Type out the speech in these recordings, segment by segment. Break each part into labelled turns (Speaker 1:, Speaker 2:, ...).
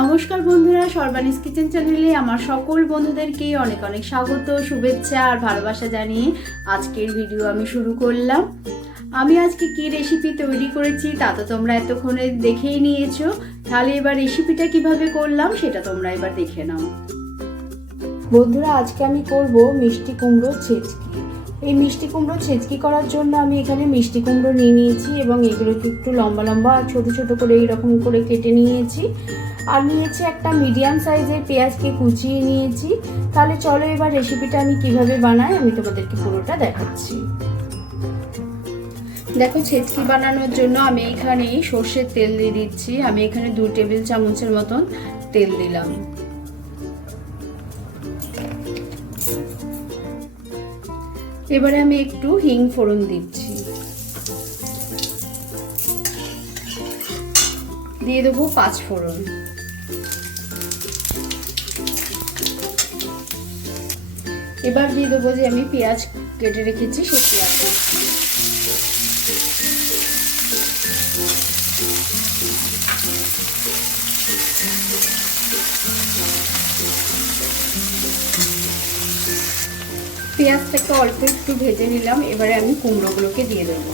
Speaker 1: নমস্কার বন্ধুরা, সর্বানিস কিচেন চ্যানেলে আমার সকল বন্ধুদেরকে অনেক অনেক স্বাগত, শুভেচ্ছা আর ভালোবাসা জানিয়ে আজকের ভিডিও আমি শুরু করলাম। আমি আজকে কি রেসিপি তৈরি করেছি তা তো তোমরা এতক্ষণে দেখেই নিয়েছো। তাহলে এবার রেসিপিটা কীভাবে করলাম সেটা তোমরা এবার দেখে নাও। বন্ধুরা, আজকে আমি করব মিষ্টি কুমড়ো ছেচকি। এই মিষ্টি কুমড়ো ছেঁচকি করার জন্য আমি এখানে মিষ্টি কুমড়ো নিয়ে নিয়েছি এবং এগুলোকে একটু লম্বা লম্বা আর ছোটো ছোটো করে এইরকম করে কেটে নিয়েছি। আর নিয়েছি একটা মিডিয়াম সাইজের পেঁয়াজকে কুচিয়ে নিয়েছি। তাহলে চলো এবার রেসিপিটা আমি কীভাবে বানাই আমি তোমাদেরকে পুরোটা দেখাচ্ছি। দেখো ছেচকি বানানোর জন্য আমি এখানে সর্ষের তেল দিয়ে দিচ্ছি। আমি এখানে দু টেবিল চামচের মতন তেল দিলাম। এবারে আমি একটু হিং ফোড়ন দিচ্ছি। দিয়ে দেবো পাঁচ ফোড়ন। এবার দিয়ে দেবো যে আমি পেঁয়াজ কেটে রেখেছি সেই পেঁয়াজ পেঁয়াজটাকে অল্প একটু ভেজে নিলাম এবারে আমি কুমড়োগুলোকে দিয়ে দেবো।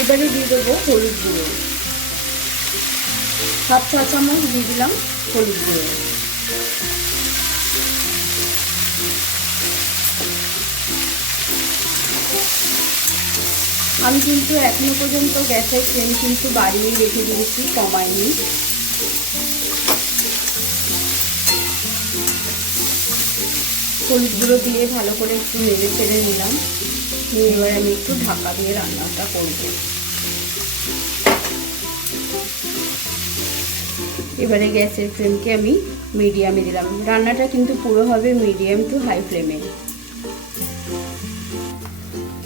Speaker 1: এবারে দিয়ে দেবো হলুদ গুঁড়ো। সব চা চামচ দিয়ে দিলাম হলুদ গুঁড়ো। আমি কিন্তু এখনও পর্যন্ত গ্যাসের ফ্লেম কিন্তু বাড়িয়েই রেখে দিয়েছি, কমাইনি। হলুদ গুঁড়ো দিয়ে ভালো করে একটু নেড়ে ফেলে নিলাম। এবার আমি একটু ঢাকা দিয়ে রান্নাটা করব। এবারে গ্যাসের ফ্লেমকে আমি মিডিয়ামে দিলাম। রান্নাটা কিন্তু পুরো হবে মিডিয়াম টু হাই ফ্লেমে।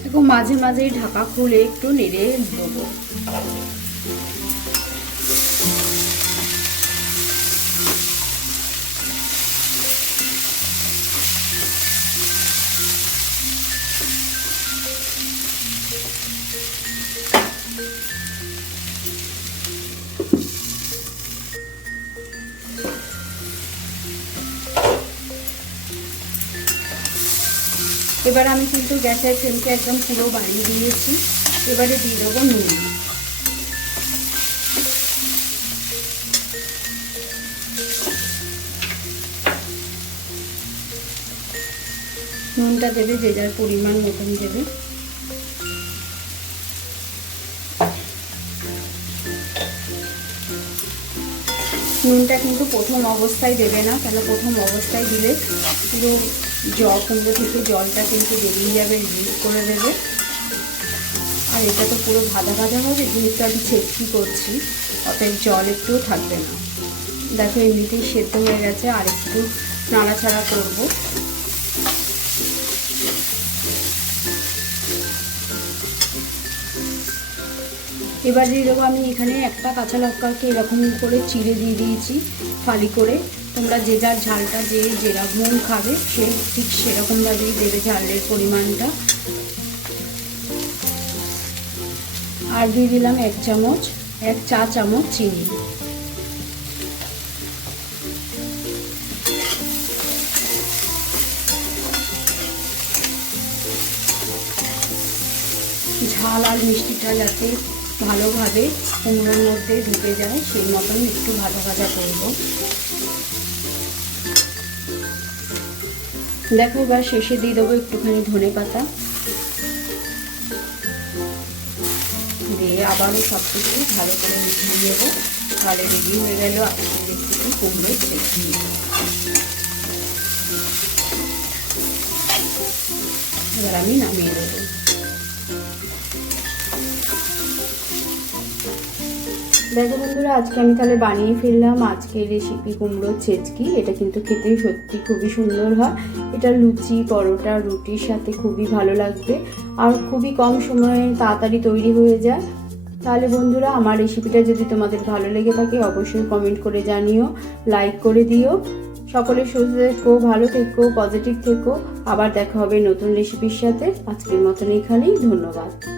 Speaker 1: দেখো মাঝে মাঝে ঢাকা খুলে একটু নেড়ে দেবো। এবার আমি কিন্তু গ্যাসের ফ্লেমকে একদম পুরো বাড়িয়ে দিয়েছি। এবারে দিয়ে দেবো নুন। নুনটা দেবে যে যার পরিমাণ মতন দেবে। নুনটা কিন্তু প্রথম অবস্থায় দেবে না কেন প্রথম অবস্থায় দিলে পুরো জল, কুমড়ো থেকে জলটা কিন্তু বেরিয়ে যাবে রিলিজ করে দেবে। আর এটা তো পুরো ভাজা ভাজা হবে, যেহেতু আমি ছেটকি করছি, অতএব জল একটুও থাকবে না। দেখো, এমনিতেই সেদ্ধ হয়ে গেছে, আর একটু নাড়াচাড়া করব। এবার দিয়ে দেবো আমি এখানে একটা কাঁচা লঙ্কাকে এরকম করে চিড়ে দিয়ে দিয়েছি, ফালি করে। তোমরা যে যার ঝালটা যে যেরকম খাবে, সে ঠিক সেরকমভাবেই দেবে ঝালের পরিমাণটা। আর দিয়ে দিলাম এক চামচ, এক চা চামচ চিনি। ঝাল আর মিষ্টিটা যাতে ভালোভাবে কুমড়োর মধ্যে ঢুকে যায়, সেই মতন একটু ভাজা ভাজা করব। দেখো, এবার শেষে দিয়ে দেবো একটুখানি ধনে পাতা। দিয়ে আবারও সব কিছু ভালো করে মিশিয়ে দেবো তাহলে রেডি হয়ে গেল, আপনাদের রেসিপি কুমড়ো চেষ্টি এবার আমি নামিয়ে দেবো দেখো বন্ধুরা, আজকে আমি তাহলে বানিয়ে ফেললাম আজকের রেসিপি কুমড়োর ছেচকি। এটা কিন্তু খেতে সত্যি খুবই সুন্দর হয়। এটা লুচি, পরোটা, রুটির সাথে খুবই ভালো লাগবে। আর খুবই কম সময়ে তাড়াতাড়ি তৈরি হয়ে যায়। তাহলে বন্ধুরা, আমার রেসিপিটা যদি তোমাদের ভালো লেগে থাকে, অবশ্যই কমেন্ট করে জানিও লাইক করে দিও। সকলে সুস্থ থেকো, ভালো থেকো পজিটিভ থেকো। আবার দেখা হবে নতুন রেসিপির সাথে। আজকের মতন এখানেই, ধন্যবাদ।